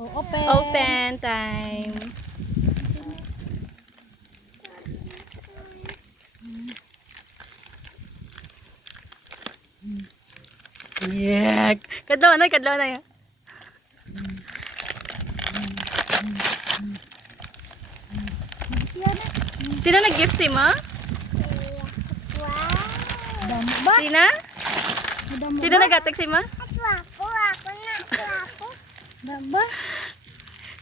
Oh, open. Open time. Yeah. Kadlaw na yan. Siya na. Sino nag-gift si mo? Damo ba? Sina? Damo Sino ba? nag-atag si mo? Damo ba?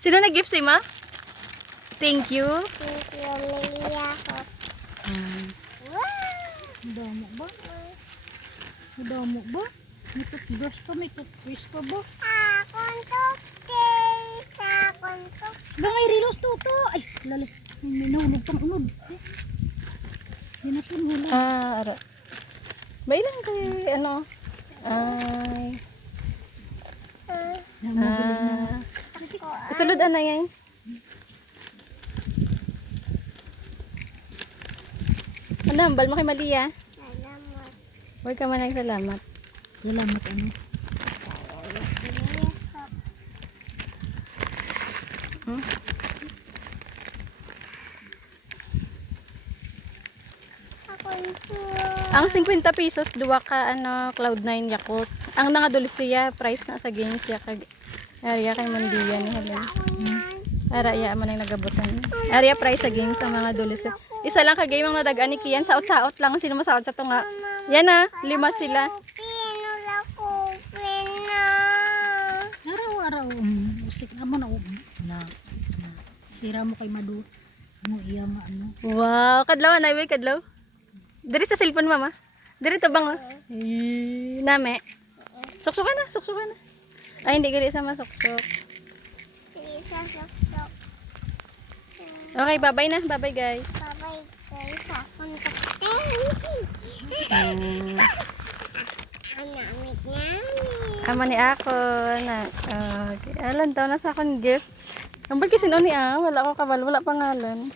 Sino nag-gift si mo? Thank you. Damo ba? Damo ba? May toothbrush pa, may toothpaste pa ba? Bangay rilos to. Ay, lali. May nahulog pang unod. May napunhulog. Ara. Bailan kay ano? Ay. Damo na. Sulod ana yan. Ano, hambal mo kay Malia? Huwag ka man salamat. Salamat ano. Hmm? Ang 50 pesos, duwa ka ano, Cloud9 Yakult. Ang nangadulis siya, price na sa games ya kag area kay Mondia ni Helen. Area man ang nagabutan. Area price sa games ang mga dulis. Isa lang ka game ang nadagaan ni Kian, saot-saot lang sino masaot sa tunga. Yan na, 5 sila. Araw-araw. Usik naman ako. Na. Sira mo kay Madu. Ano iya nga ano. Wow, kadlaw na way kadlaw. Diri sa cellphone mama. Diri to bang oh. Name. Suksukan na. Ay hindi gali sama suksok. Okay, bye-bye na. Bye-bye guys. Ama ni ako na. Okay. Alan daw na sa akong gift. Ang bagay sino ni wala ko kabal, wala pangalan.